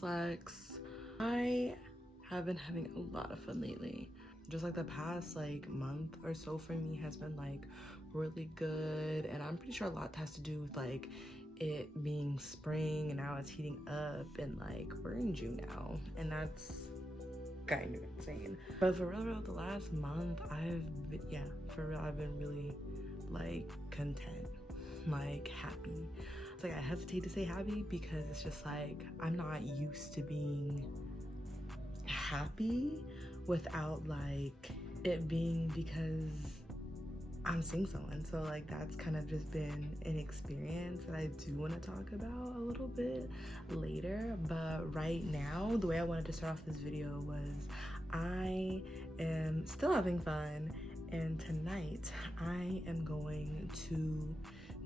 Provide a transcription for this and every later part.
flex. I have been having a lot of fun lately. Just like the past like month or so for me has been like really good, and I'm pretty sure a lot has to do with like it being spring and now it's heating up, and like we're in June now, and that's kind of insane. But for real, the last month I've been really like content, like happy. It's like I hesitate to say happy because it's just like I'm not used to being happy without like it being because I'm seeing someone. So like that's kind of just been an experience that I do want to talk about a little bit later. But right now, the way I wanted to start off this video was I am still having fun, and tonight I am going to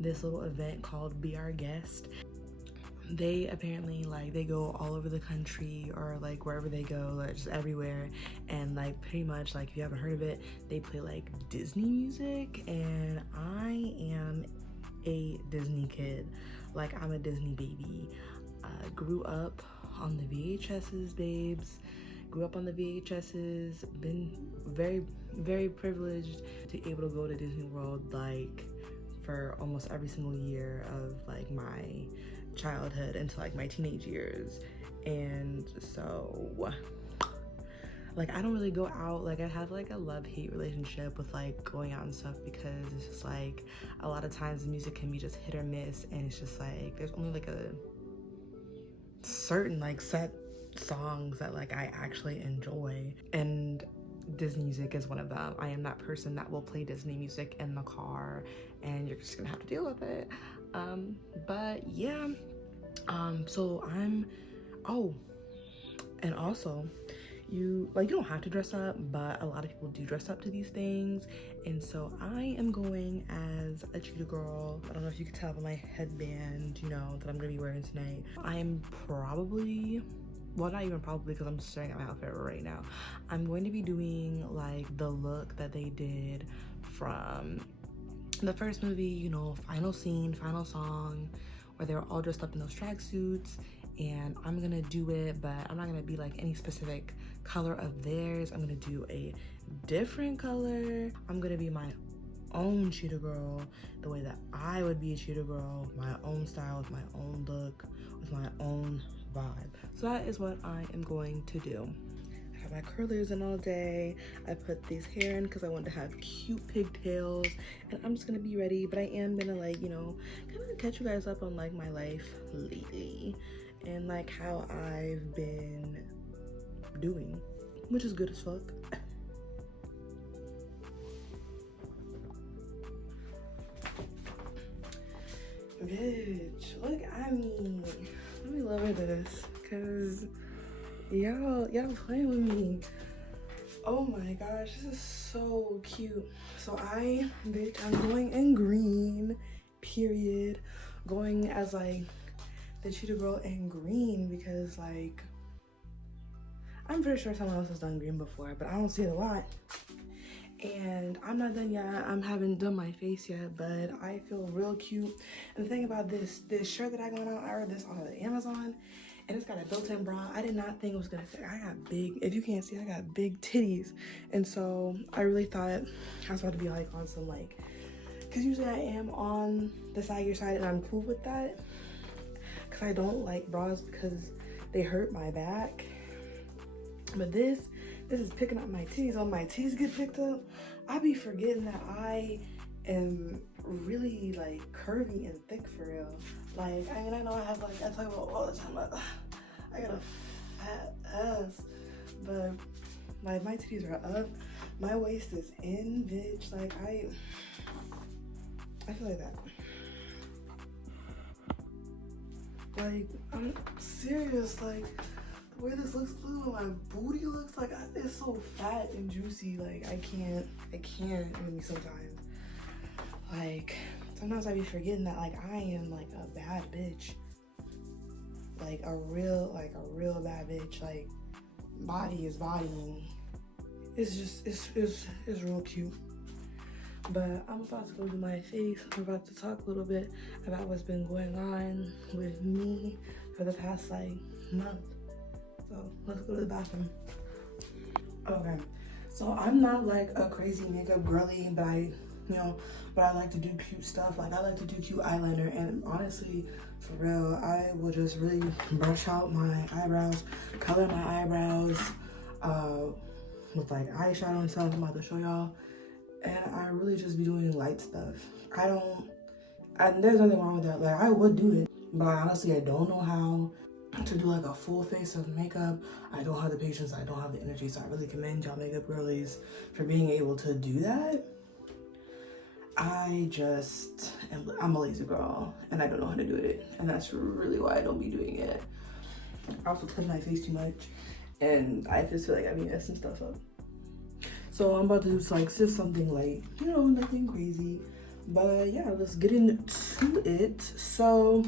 this little event called Be Our Guest. They apparently like they go all over the country, or like wherever they go, like just everywhere, and like pretty much like if you haven't heard of it, they play like Disney music, and I am a Disney kid. Like I'm a Disney baby. Grew up on the VHSs, babes. Grew up on the VHSs. Been very privileged to be able to go to Disney World like for almost every single year of like my childhood into like my teenage years. And so like I don't really go out. Like I have like a love-hate relationship with like going out and stuff, because it's just like a lot of times the music can be just hit or miss, and it's just like there's only like a certain like set songs that like I actually enjoy, and Disney music is one of them. I am that person that will play Disney music in the car, and you're just gonna have to deal with it. But yeah, so and also you don't have to dress up, but a lot of people do dress up to these things, and so I am going as a cheetah girl. I don't know if you can tell by my headband, you know, that I'm gonna be wearing tonight. I am probably, well, not even probably, because I'm staring at my outfit right now. I'm going to be doing like the look that they did from the first movie, you know, final scene, final song, where they were all dressed up in those tracksuits. And I'm gonna do it, but I'm not gonna be like any specific color of theirs. I'm gonna do a different color. I'm gonna be my own cheetah girl, the way that I would be a cheetah girl, my own style, with my own look, with my own vibe. So that is what I am going to do. I have my curlers in all day. I put these hair in because I wanted to have cute pigtails, and I'm just gonna be ready. But I am gonna like, you know, kind of catch you guys up on like my life lately and like how I've been doing, which is good as fuck. Bitch, look at me. Let me lower this, cause y'all playing with me. Oh my gosh, this is so cute. So I'm going in green, period. Going as like the cheetah girl in green because like I'm pretty sure someone else has done green before, but I don't see it a lot. And I'm not done yet. I haven't done my face yet, but I feel real cute. And the thing about this shirt that I got on, I ordered this on Amazon, and it's got a built-in bra. I did not think it was gonna fit. I got big, if you can't see, I got big titties. And so I really thought I was about to be like on some like, because usually I am on the saggier side, and I'm cool with that, because I don't like bras because they hurt my back. But this is picking up my titties. When my titties get picked up, I be forgetting that I am really like curvy and thick for real. Like, I mean, I know I have like, I talk about all the time, I got a fat ass, but like my titties are up, my waist is in, bitch. Like I feel like that. Like, I'm serious, like the way this looks, the way my booty looks, like it's so fat and juicy. Like I can't maybe sometimes. Like sometimes I be forgetting that like I am like a bad bitch. Like a real bad bitch. Like body is bodying. It's just it's real cute. But I'm about to go do my face. I'm about to talk a little bit about what's been going on with me for the past like month. So let's go to the bathroom. Okay, so I'm not like a crazy makeup girly, but I like to do cute stuff. Like I like to do cute eyeliner, and honestly, for real, I will just really brush out my eyebrows, color my eyebrows, with like eyeshadow and stuff I'm about to show y'all. And I really just be doing light stuff. There's nothing wrong with that. Like I would do it, but honestly, I don't know how to do like a full face of makeup. I don't have the patience, I don't have the energy, so I really commend y'all makeup girlies for being able to do that. I'm a lazy girl and I don't know how to do it, and that's really why I don't be doing it. I also touch my face too much and I just feel like I be messing stuff up. So I'm about to do like just something light, nothing crazy. But yeah, let's get into it. So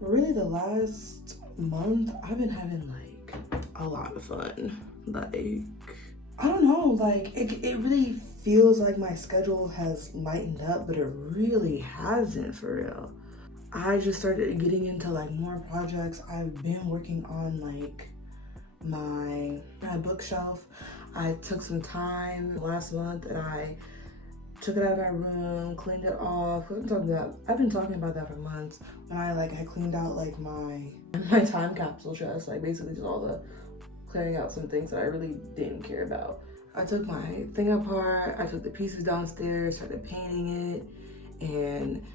really the last month I've been having like a lot of fun. Like I don't know, like it really feels like my schedule has lightened up, but it really hasn't for real. I just started getting into like more projects. I've been working on like my bookshelf. I took some time last month and I took it out of my room, cleaned it off. I've been talking about that for months. When I cleaned out like my time capsule chest, like basically just all the clearing out some things that I really didn't care about. I took my thing apart, I took the pieces downstairs, started painting it, and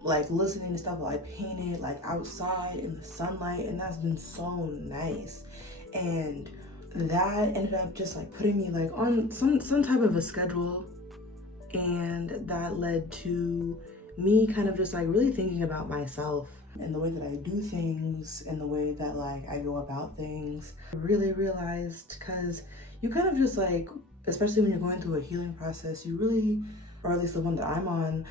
like listening to stuff while I painted, like outside in the sunlight, and that's been so nice. And that ended up just like putting me like on some type of a schedule, and that led to me kind of just like really thinking about myself and the way that I do things and the way that like I go about things. I really realized, because you kind of just like, especially when you're going through a healing process, you really, or at least the one that I'm on,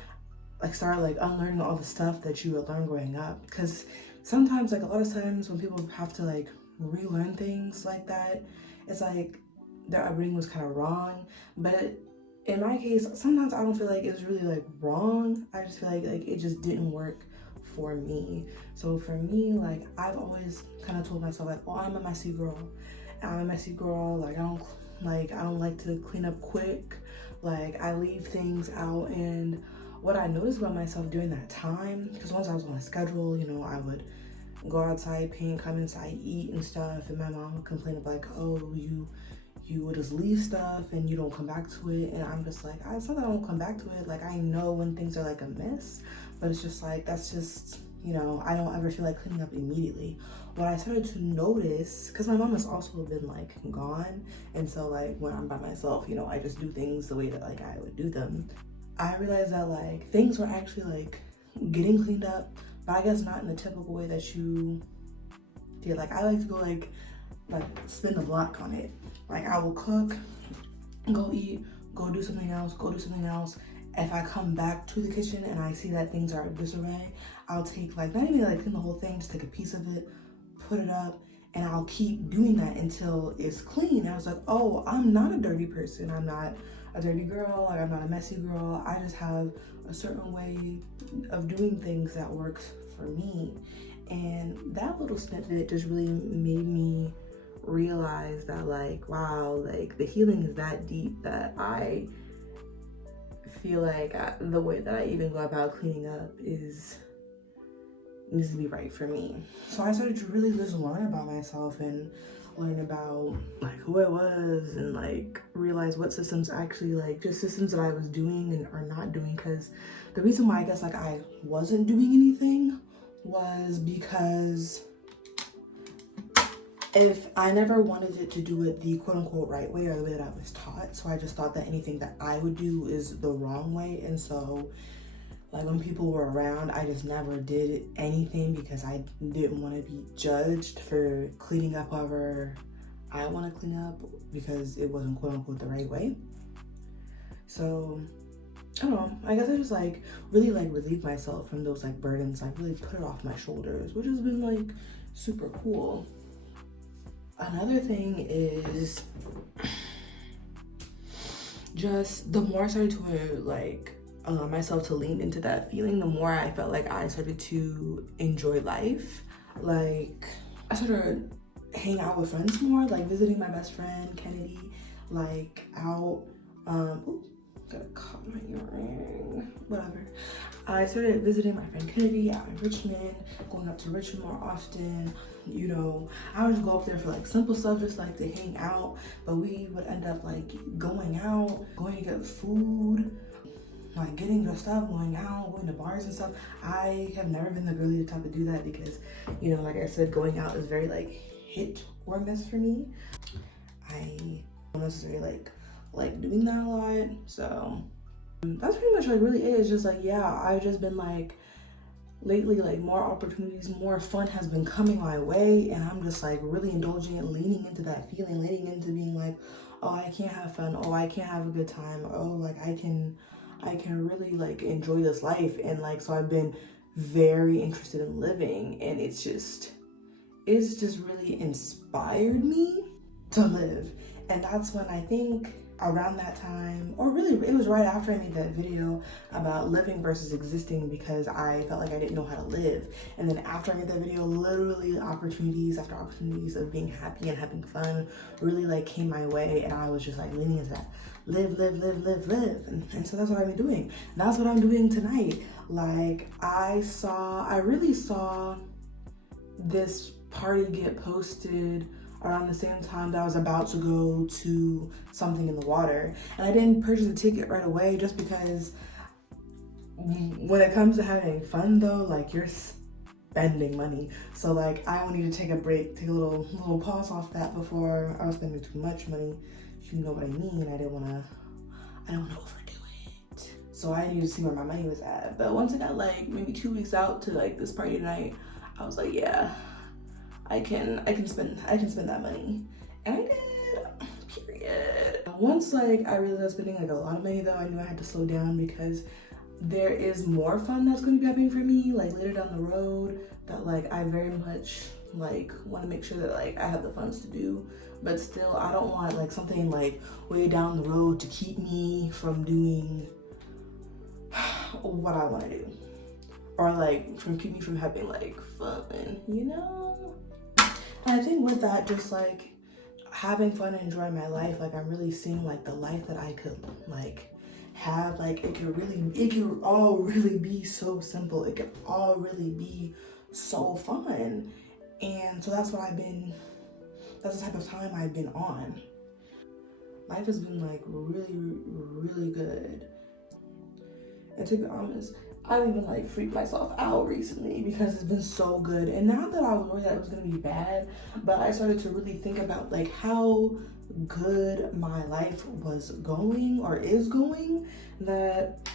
like start like unlearning all the stuff that you had learned growing up. Because sometimes, like a lot of times when people have to like relearn things like that, it's like their upbringing was kind of wrong. But in my case, sometimes I don't feel like it was really like wrong. I just feel like it just didn't work for me. So for me, like I've always kind of told myself like, oh, I'm a messy girl. I'm a messy girl. Like I don't like to clean up quick. Like I leave things out. And what I noticed about myself during that time, because once I was on a schedule, I would go outside, paint, come inside, eat and stuff, and my mom would complain of like, oh, you would just leave stuff and you don't come back to it. And I'm just like, it's not that I don't come back to it. Like I know when things are like a mess, but it's just like, that's just, I don't ever feel like cleaning up immediately. What I started to notice, because my mom has also been like gone, and so like when I'm by myself, I just do things the way that like I would do them. I realized that like things were actually like getting cleaned up, but I guess not in the typical way that you did. Like I like to go like spin the block on it. Like I will cook, go eat, go do something else. If I come back to the kitchen and I see that things are disarray, I'll take like, not even like clean the whole thing, just take a piece of it, put it up, and I'll keep doing that until it's clean. And I was like, oh, I'm not a dirty person. I'm not a dirty girl. Like I'm not a messy girl. I just have a certain way of doing things that works for me. And that little snippet just really made me realize that like, wow, like the healing is that deep that I feel like the way that I even go about cleaning up needs to be right for me. So I started to really just learn about myself and learn about like who I was, and like realize what systems actually, like just systems that I was doing and or not doing. Because the reason why I guess like I wasn't doing anything was because if I never wanted it to do it the quote unquote right way, or the way that I was taught. So I just thought that anything that I would do is the wrong way. And so like when people were around, I just never did anything because I didn't want to be judged for cleaning up however I want to clean up, because it wasn't quote unquote the right way. So I don't know, I guess I just like really like relieved myself from those like burdens. I really put it off my shoulders, which has been like super cool. Another thing is just the more I started to like allow myself to lean into that feeling, the more I felt like I started to enjoy life. Like I started hang out with friends more, like visiting my best friend Kennedy, like out. Ooh, got caught my earring. Whatever. I started visiting my friend Kennedy out in Richmond, going up to Richmond more often. You know, I would just go up there for like simple stuff, just like to hang out. But we would end up like going out, going to get food, like getting dressed up, going out, going to bars and stuff. I have never been the girly type to do that because, you know, like I said, going out is very like hit or miss for me. I don't necessarily like doing that a lot. So that's pretty much like really it. It's just like, yeah, I've just been like lately, like more opportunities, more fun has been coming my way, and I'm just like really indulging and leaning into that feeling, leaning into being like, oh, I can't have fun, oh, I can't have a good time, oh, like I can really like enjoy this life. And like, so I've been very interested in living, and it's just really inspired me to live. And that's when I think around that time, or really it was right after I made that video about living versus existing, because I felt like I didn't know how to live. And then after I made that video, literally opportunities after opportunities of being happy and having fun really like came my way, and I was just like leaning into that. Live. And so that's what I've been doing. That's what I'm doing tonight. Like I really saw this party get posted around the same time that I was about to go to something in the water. And I didn't purchase a ticket right away just because when it comes to having fun though, like you're spending money. So like I wanted to take a break, take a little pause off that before I was spending too much money. If you know what I mean. I didn't wanna overdo it. So I needed to see where my money was at. But once I got like maybe 2 weeks out to like this party tonight, I was like, yeah, I can spend that money. And I did, period. Once like I realized I was spending like a lot of money though, I knew I had to slow down because there is more fun that's going to be happening for me like later down the road that like I very much like want to make sure that like I have the funds to do. But still, I don't want like something like way down the road to keep me from doing what I want to do, or like keep me from having like fun, you know? And I think with that, just like having fun and enjoying my life, like I'm really seeing like the life that I could like have. Like it could all really be so simple. It could all really be so fun. And so that's the type of time I've been on. Life has been like really good. And to be honest, I've even like freaked myself out recently because it's been so good. And not that I was worried that it was gonna be bad, but I started to really think about like how good my life was going or is going, that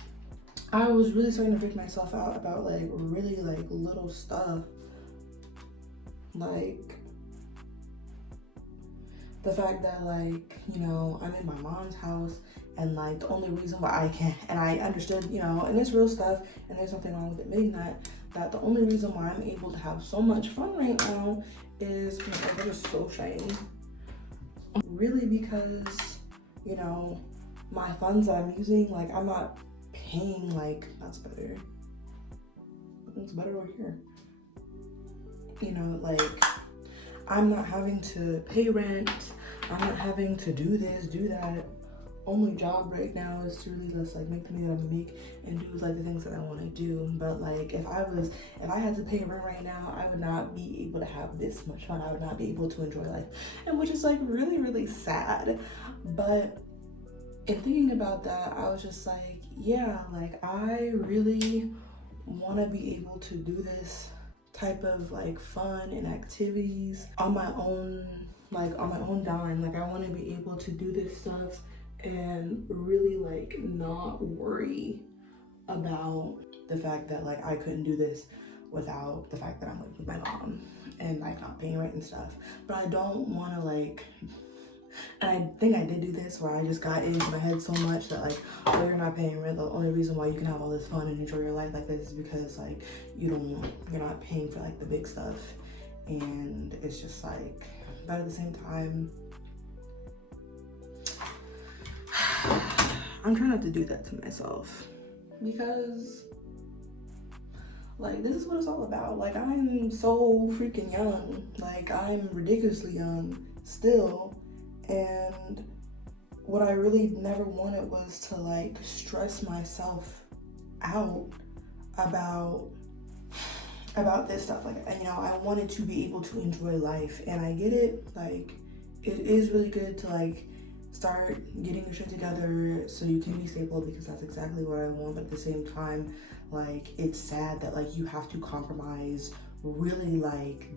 I was really starting to freak myself out about like really like little stuff. Like the fact that like, you know, I'm in my mom's house, and like the only reason why I can, and I understood, you know, and it's real stuff and there's nothing wrong with admitting that the only reason why I'm able to have so much fun right now is, oh my God, they're just so shiny. Really because, you know, my funds that I'm using, like I'm not paying like, that's better. It's better over here. You know, like I'm not having to pay rent. I'm not having to do this, do that. Only job right now is to really just like make the money that I'm gonna make and do like the things that I want to do. But like if I had to pay rent right now, I would not be able to have this much fun. I would not be able to enjoy life, and which is like really sad. But in thinking about that, I was just like, yeah, like I really want to be able to do this type of like fun and activities on my own, like on my own dime. Like I want to be able to do this stuff and really like not worry about the fact that like I couldn't do this without the fact that I'm living with my mom and like not paying rent and stuff. But I don't want to like, and I think I did do this where I just got into my head so much that like, oh, you're not paying rent, the only reason why you can have all this fun and enjoy your life like this is because like you're not paying for like the big stuff. And it's just like, but at the same time, I'm trying not to do that to myself, because Like, this is what it's all about. Like, I'm so freaking young. Like, I'm ridiculously young still. And what I really never wanted was to, like, stress myself out about this stuff. Like, you know, I wanted to be able to enjoy life. And I get it. Like, it is really good to, like, start getting your shit together so you can be stable, because that's exactly what I want. But at the same time, like, it's sad that, like, you have to compromise really, like,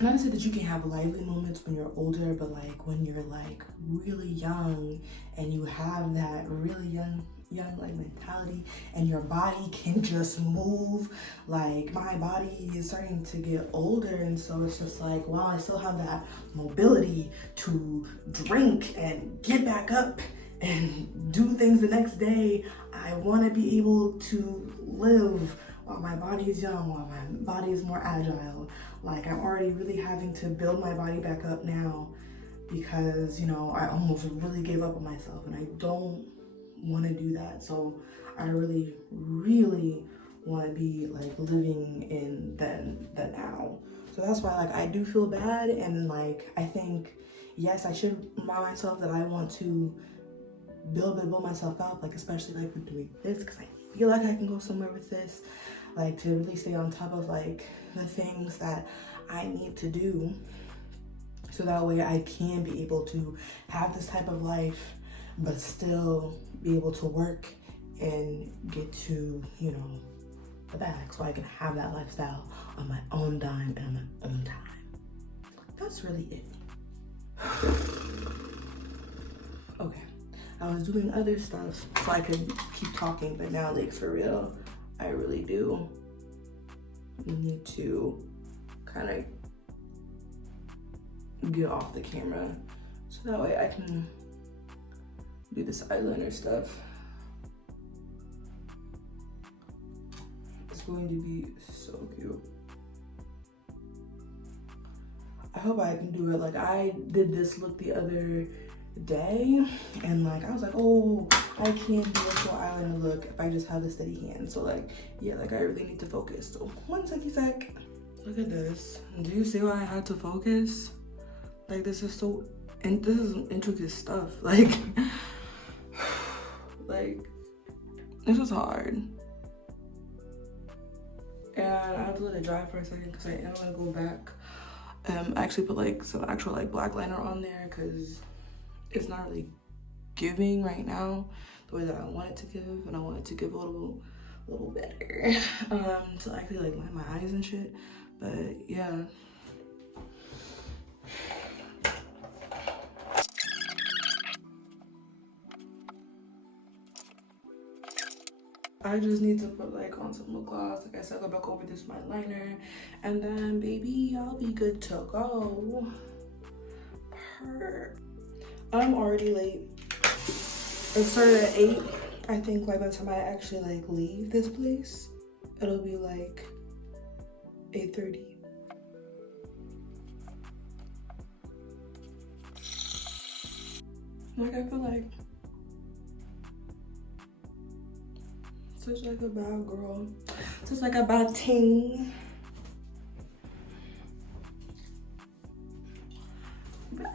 not to say that you can have lively moments when you're older, but like when you're like really young and you have that really young like mentality and your body can just move. Like, my body is starting to get older, and so it's just like, wow, I still have that mobility to drink and get back up and do things the next day. I want to be able to live while my body is young, while my body is more agile. Like, I'm already really having to build my body back up now because, you know, I almost really gave up on myself, and I don't want to do that. So I really, really want to be like living in the now. So that's why, like, I do feel bad, and like, I think, yes, I should remind myself that I want to build myself up, like, especially like with doing this, because I feel like I can go somewhere with this, like, to really stay on top of like the things that I need to do, so that way I can be able to have this type of life but still be able to work and get to, you know, the bag, so I can have that lifestyle on my own dime and on my own time. That's really it. Okay, I was doing other stuff so I could keep talking, but now, like, for real, I really do need to kind of get off the camera so that way I can do this eyeliner stuff. It's going to be so cute. I hope I can do it. Like, I did this look the other day, and like, I was like, oh, I can't do a full eyeliner look if I just have a steady hand. So like, yeah, like, I really need to focus. So one sec. Look at this. Do you see why I had to focus? Like, this is so, and this is intricate stuff. Like, like, this is hard. And I have to let it dry for a second because I am gonna go back. I actually put like some actual like black liner on there because it's not really giving right now the way that I want it to give, and I want it to give a little better. To actually like line my eyes and shit. But yeah. I just need to put like on some lip gloss. Like I said, go back over this my liner, and then baby, I'll be good to go. I'm already late. It started at 8. I think like by the time I actually like leave this place, it'll be like 8:30. Like, I feel like such like a bad girl, such like a bad ting. But